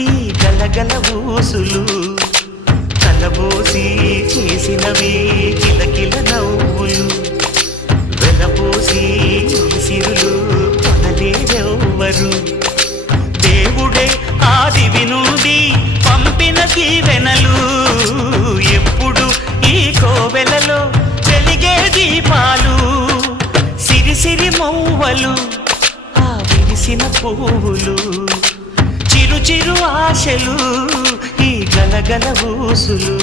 ఈ గలగల ఊసులు కలబోసి చేసినవి కిలకిల నవ్వులు వెలబోసి సిరులు కొనలేరెవ్వరు దేవుడే ఆదివి నుండి పంపిన దీవెనలు ఎప్పుడు ఈ కోవెలలో వెలిగే దీపాలు సిరి మౌవలు ఆ విరిసిన పువ్వులు చిరు చిరు ఆశలు ఈ గలగల ఊసులు